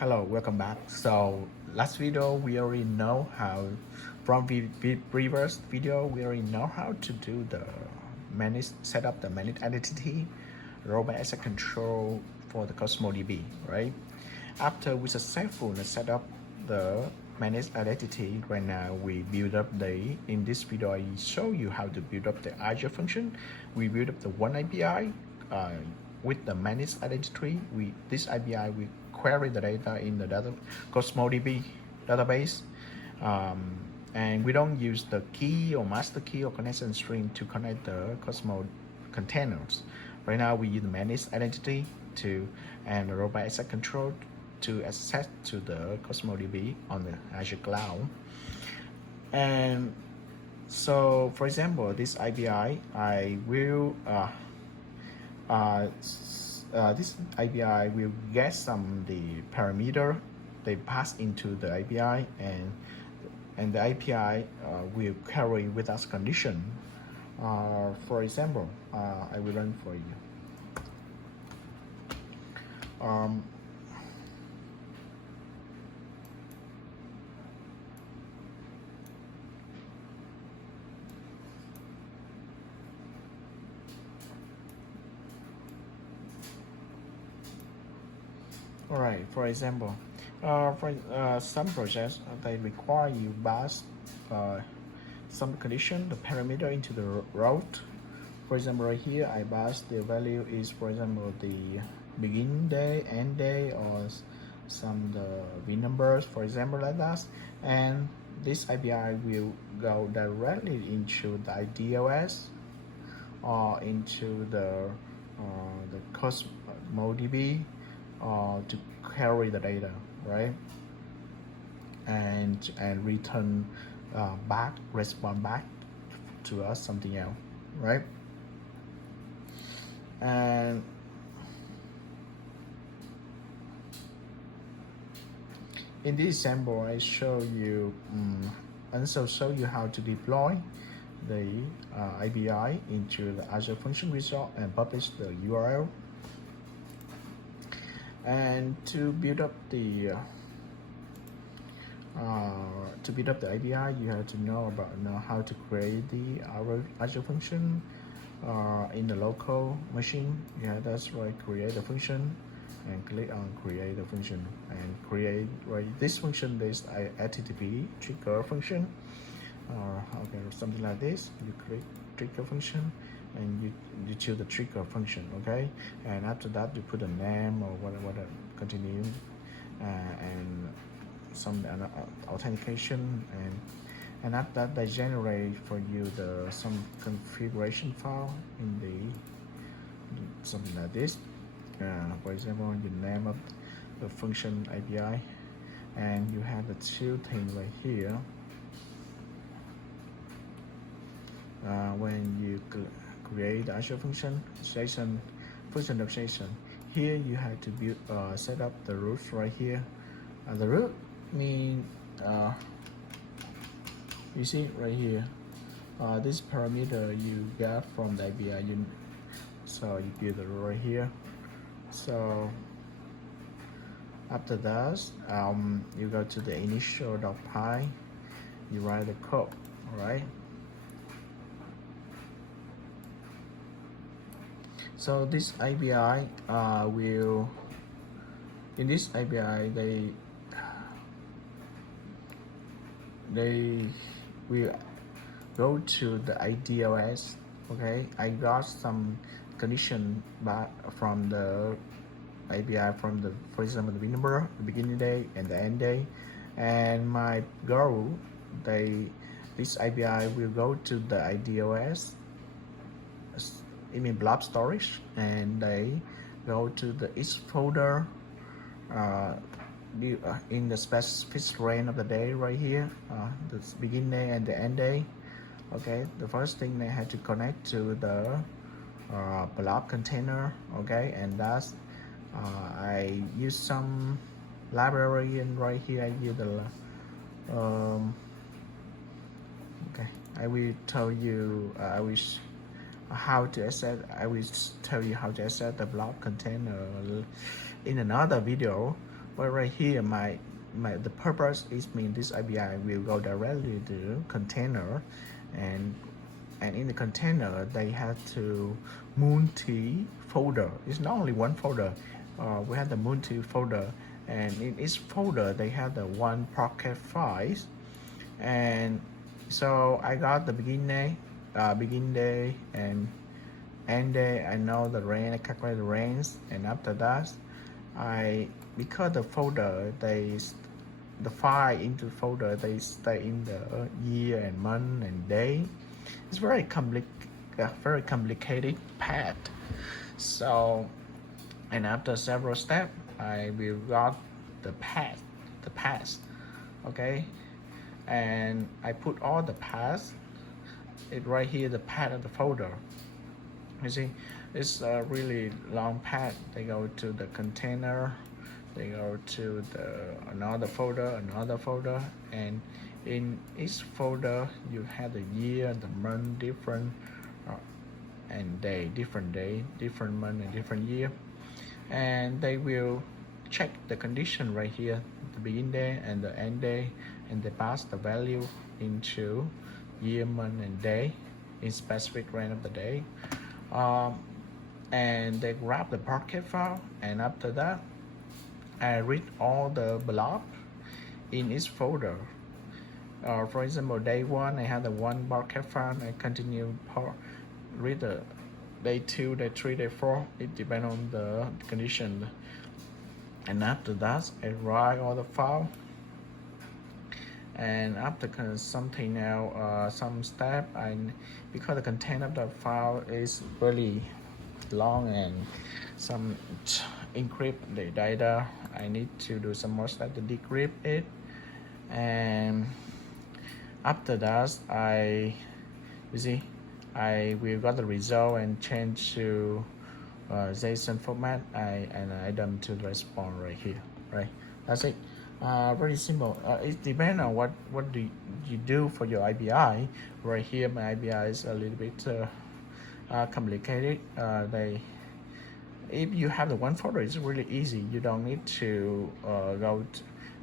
Hello, welcome back. So last video we already know how, from previous video we already know how to do the set up the managed identity, robot asset control for the CosmosDB, right? After we successfully set up the managed identity, right now we build up in this video I show you how to build up the Azure function. We build up the one API with the managed identity. This API we query the data in the CosmosDB database, and we don't use the key or master key or connection string to connect the Cosmos containers. Right now we use the managed identity and the robot asset control to access to the CosmosDB on the Azure cloud. And so, for example, this API I will this API will get the parameter they pass into the API, and the API will carry with us condition. For example, I will run for you. Alright, for example, for some projects they require you pass some condition, the parameter into the route. For example, right here I pass the value is, for example, the begin day, end day, or the V numbers, for example, like that. And this API will go directly into the ADLS or into the CosmosDB to carry the data, right? And return respond back to us something else, right? And in this example, I show you how to deploy the API into the Azure Function result and publish the URL. And to build up the API, you have to know how to create the Azure function in the local machine. That's right. Create a function and click on create a function and create this function. This HTTP trigger function, okay, something like this. You click trigger function and you choose the trigger function, okay? And after that you put a name or whatever, continue, and some authentication, and after that they generate for you some configuration file in something like this. For example, you name up the function API, and you have the two things right here. When you create the Azure function destination, here you have to build set up the root right here. The root mean you see right here, this parameter you get from the API, so you build the root right here. So after that, you go to the initial.py, you write the code, all right? So this API in this API they will go to the ADLS, okay? I got some condition from the API for example, the number, the beginning day and the end day, and my goal, this API will go to the ADLS, blob storage, and they go to the each folder in the specific range of the day right here, the beginning day and the end day. Okay, the first thing they have to connect to the blob container, okay, and that's I use some library, and right here I use the okay, I will tell you how to access. I will tell you how to access the blob container in another video. But right here, the purpose is mean this API will go directly to container, and in the container they have to multi folder. It's not only one folder. We have the multi folder, and in each folder they have the one Pocket files. And so I got the begin day and end day. I know the range. I calculate the range, and after that, because the folder the file into folder they stay in the year and month and day. It's very complicated path. So, and after several steps, I will got the path, okay, and I put all the paths. It right here, the path of the folder. You see, it's a really long path. They go to the container, they go to another folder, and in each folder you have the year, the month, different and day, different month and different year, and they will check the condition right here, the begin day and the end day, and they pass the value into year, month, and day in specific range of the day. And they grab the Pocket file, and after that I read all the blob in each folder. For example, day 1 I have the one Pocket file. I continue read the day 2, day 3, day 4. It depends on the condition. And after that I write all the file. And after something now, some step, because the content of the file is really long and some encrypt the data, I need to do some more steps to decrypt it. And after that, I will got the result and change to JSON format. And I done to the response right here, right? That's it. Very simple. It depends on what do you do for your API. Right here, my API is a little bit complicated. If you have the one folder, it's really easy. You don't need to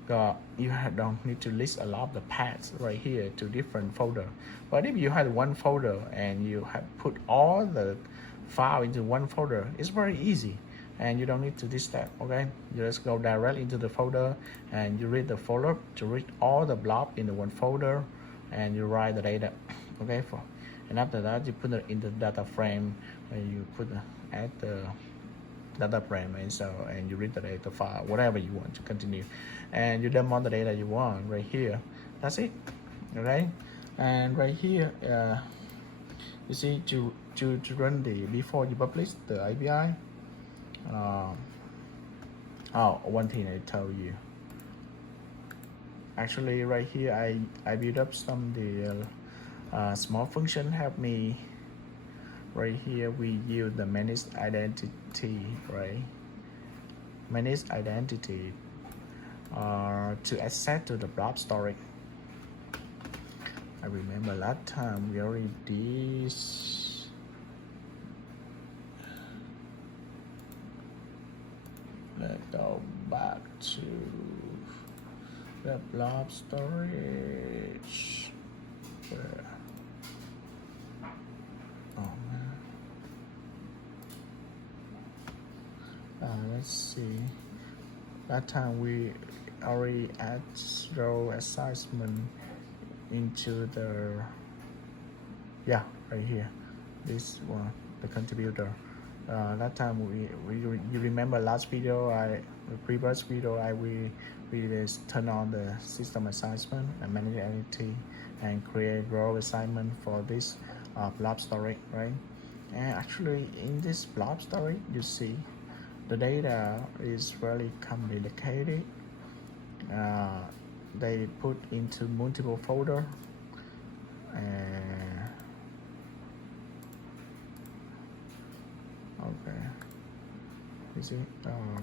don't need to list a lot of the paths right here to different folder. But if you have one folder and you have put all the file into one folder, it's very easy. And you don't need to this step, okay? You just go directly into the folder and you read the folder to read all the blob in the one folder, and you write the data, okay? And after that, you put it in the data frame, and you add the data frame, and you read the data file, whatever you want to continue, and you dump all the data you want right here. That's it, okay? And right here, you see to run before you publish the API. One thing I tell you. Actually, right here I built up some small function help me. Right here we use the manage identity, right? Manage identity to access to the blob storage. I remember last time we already did this. Let's go back to the blob storage. Where? Oh man. Let's see. That time we already add row assignment into the right here. This one, the contributor. That time you remember last video, the previous video, we just turn on the system assignment and manage entity and create row assignment for this blob storage, right? And actually in this blob storage, you see the data is really complicated. They put into multiple folder, and okay, you see,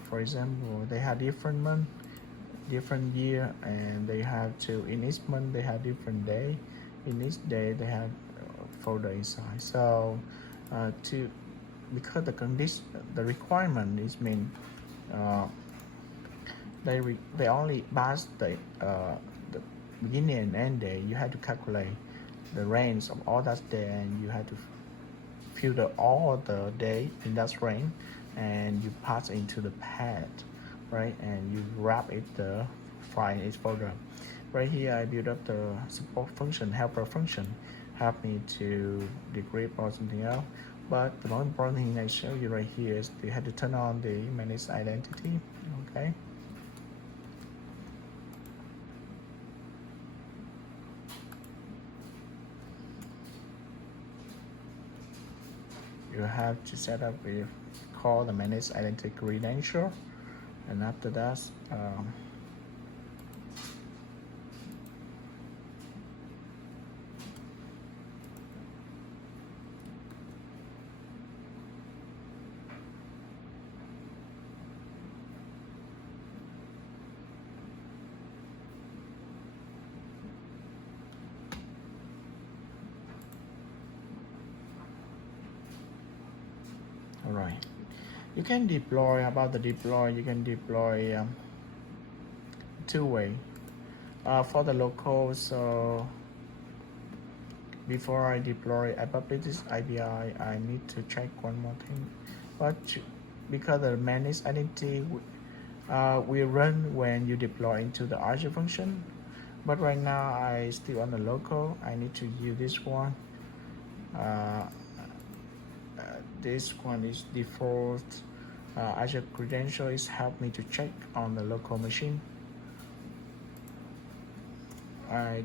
for example, they have different month, different year, and they have to, in each month they have different day, in each day they have folder inside. So because the condition, the requirement is mean they only pass the beginning and end day. You have to calculate the range of all that day, and you have to filter all the day in that range, and you pass into the path, right? And you wrap it the file in its folder. Right here, I build up the support function, helper function, help me to decrypt or something else. But the most important thing I show you right here is you have to turn on the manage identity, okay? You have to set up with call the manage identity credential, and after that, all right. You can deploy, about the deploy, you can deploy two way. For the local, so before I deploy, I publish this API, I need to check one more thing. But because the managed identity will run when you deploy into the Azure function, but right now I still on the local, I need to use this one. This one is default. Azure credential is help me to check on the local machine. I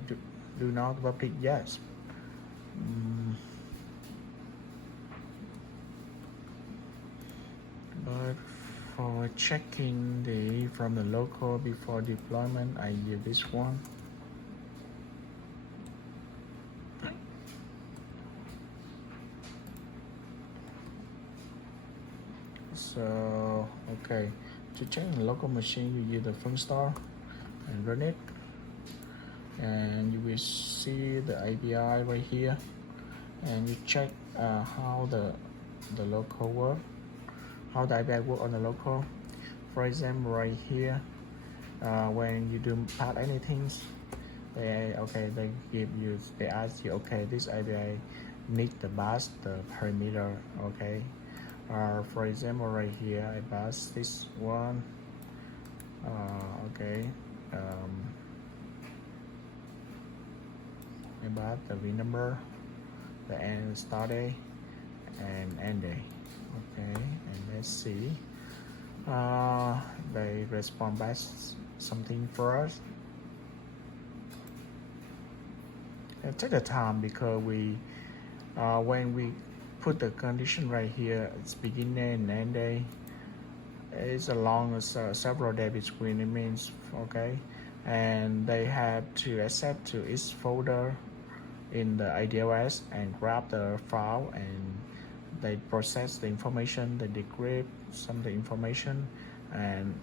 do not public yet. But for checking the from the local before deployment, I use this one. So okay, to check the local machine, you use the function star and run it, and you will see the API right here, and you check how the local work, how the API work on the local. For example, right here, when you do pass anything, they give you, they ask you, okay, this API need to pass the parameter, okay. For example, right here, I pass this one, okay. I pass the V number, the end start day, and end day, okay. And let's see, they respond back something for us. It take the time because we, when we put the condition right here, it's beginning and end day. It's a long several days between, it means, okay, and they have to accept to each folder in the ADLS and grab the file, and they process the information, they decrypt some of the information, and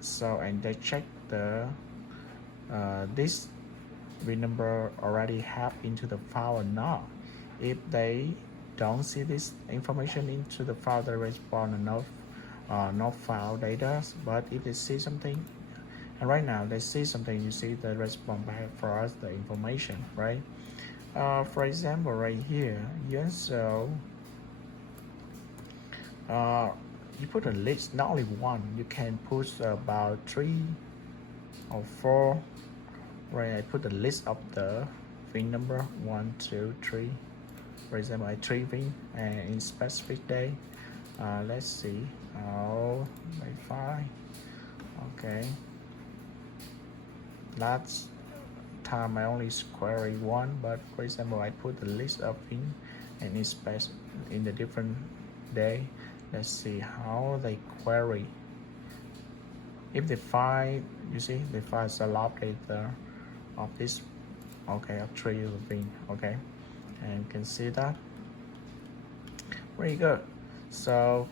so, and they check the this V number already have into the file or not. If they don't see this information into the file, they respond enough not file data. But if they see something, and right now they see something, you see they respond back for us the information, right? For example, right here, yes, so you put a list, not only one, you can put about 3 or 4, right? I put the list of the VIN number 1, 2, 3. For example, I 3 VIN, and in specific day, let's see, by 5, okay. Last time I only query 1, but for example, I put the list of VIN and in space in the different day. Let's see how they query. If they find, you see, they find a lot later of this, okay, of 3 VIN, okay, and you can see that. Very good. So,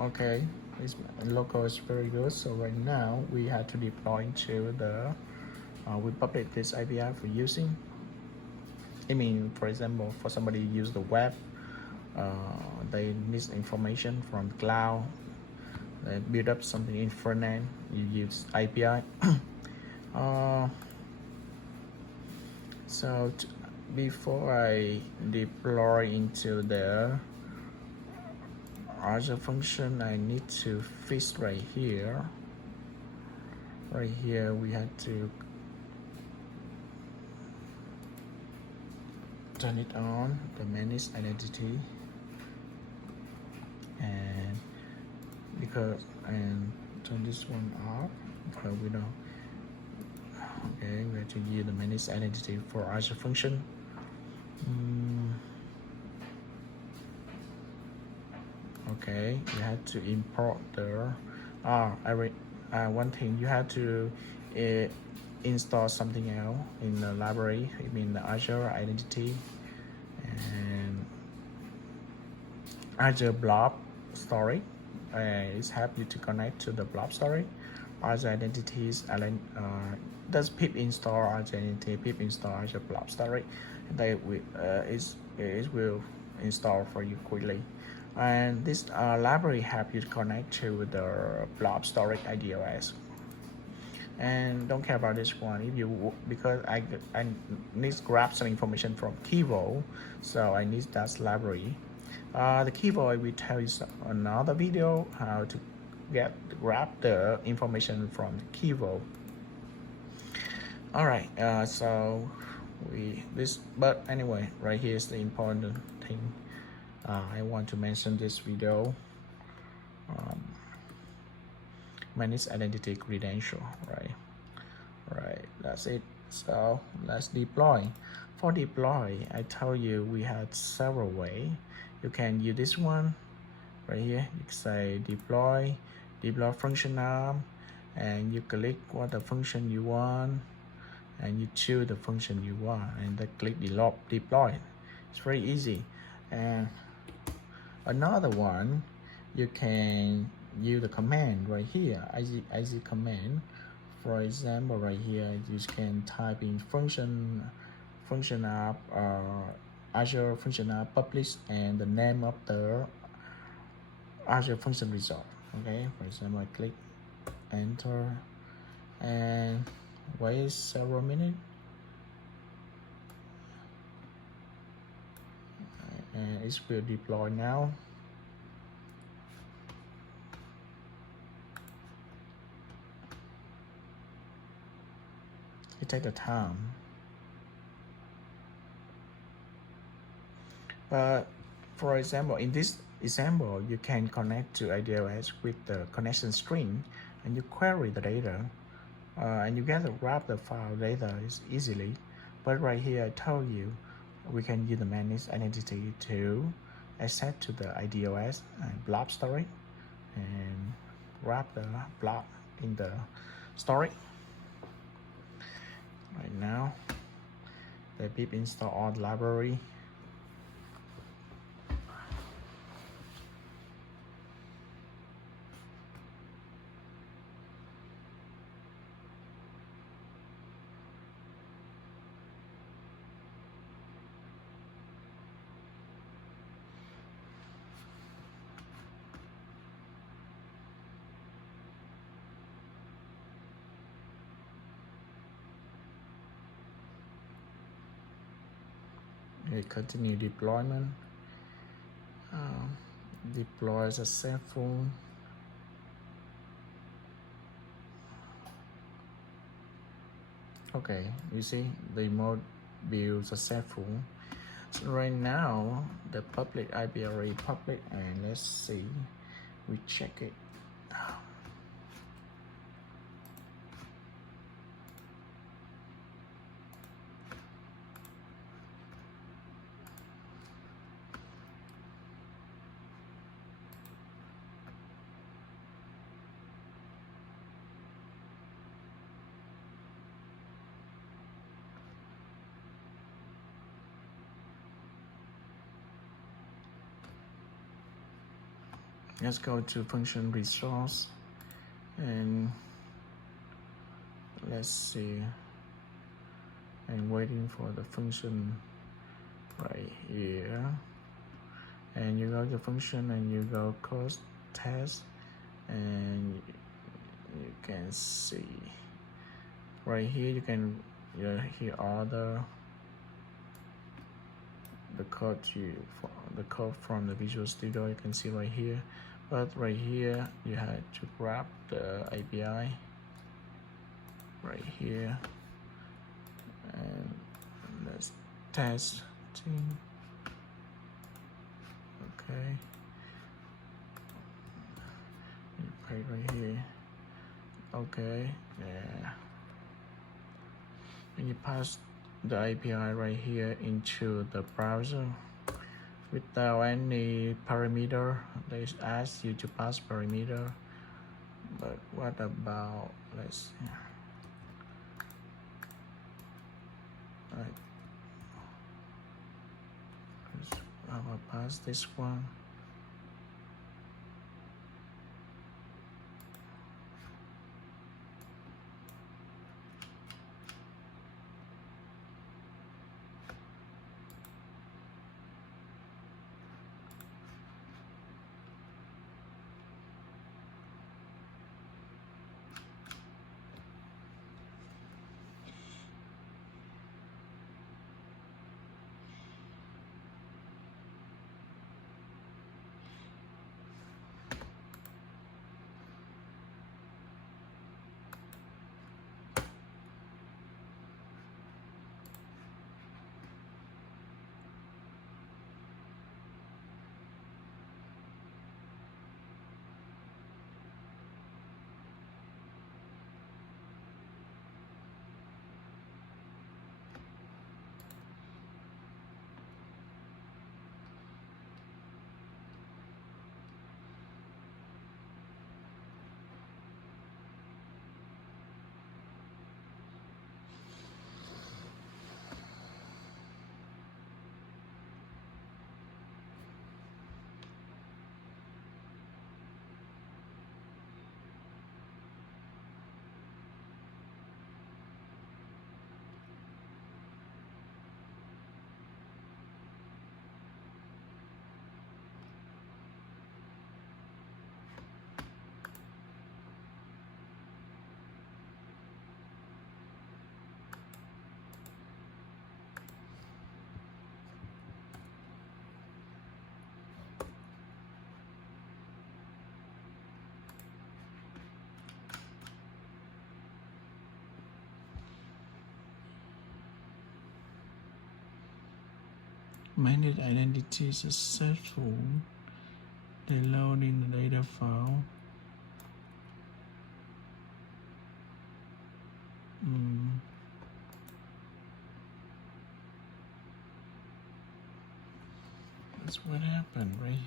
okay, this local is very good. So right now we have to deploy into the, we publish this API for using. I mean, for example, for somebody use the web, they need information from the cloud, build up something in front end, you use API. So before I deploy into the Azure function, I need to fix right here. Right here, we have to turn it on, the manage identity, and turn this one off because we don't. Okay, we have to use the manage identity for Azure function. Okay, you have to import the one thing, you have to install something else in the library. I mean the Azure Identity and Azure Blob Storage. It's help you to connect to the Blob Storage. Azure Identities does pip install Azure Identity, pip install Azure Blob Storage. It will install for you quickly. And this library help you to connect to the blob storage ADLS. And don't care about this one if you, because I need to grab some information from Kivo, so I need that library. The Kivo I will tell you another video how to grab the information from Kivo. All right, but anyway, right here is the important thing. I want to mention this video. Manage identity credential, right, that's it. So let's deploy. For deploy, I tell you we had several ways. You can use this one right here. You can say deploy function arm, and you click what the function you want, and you choose the function you want, and then click deploy. It's very easy. And another one, you can use the command right here, IZ command. For example, right here, you can type in function app, Azure function app publish, and the name of the Azure function result. Okay, for example, I click enter and wait several minutes. And it will deploy now. It takes the time. But for example, in this example, you can connect to ADLS with the connection string, and you query the data, and you get to grab the file data easily. But right here, I told you, we can use the manage identity to access to the ADLS and blob storage and grab the blob in the storage. Right now, the pip install all the library. We continue deployment. Deploy successful. Okay, you see the mode build successful. So right now the public IP already public, and let's see, we check it. Let's go to function resource and let's see. I'm waiting for the function right here, and you go to function and you go code test, and you can see right here. You can here are the code the code from the Visual Studio. You can see right here, but right here you had to grab the API right here, and let's test. Okay, you pay right here. Okay, yeah, and you pass the API right here into the browser without any parameter. They ask you to pass parameter, but what about, let's see. I will pass this one. Managed identity successful. Downloading the data file. That's what happened right here.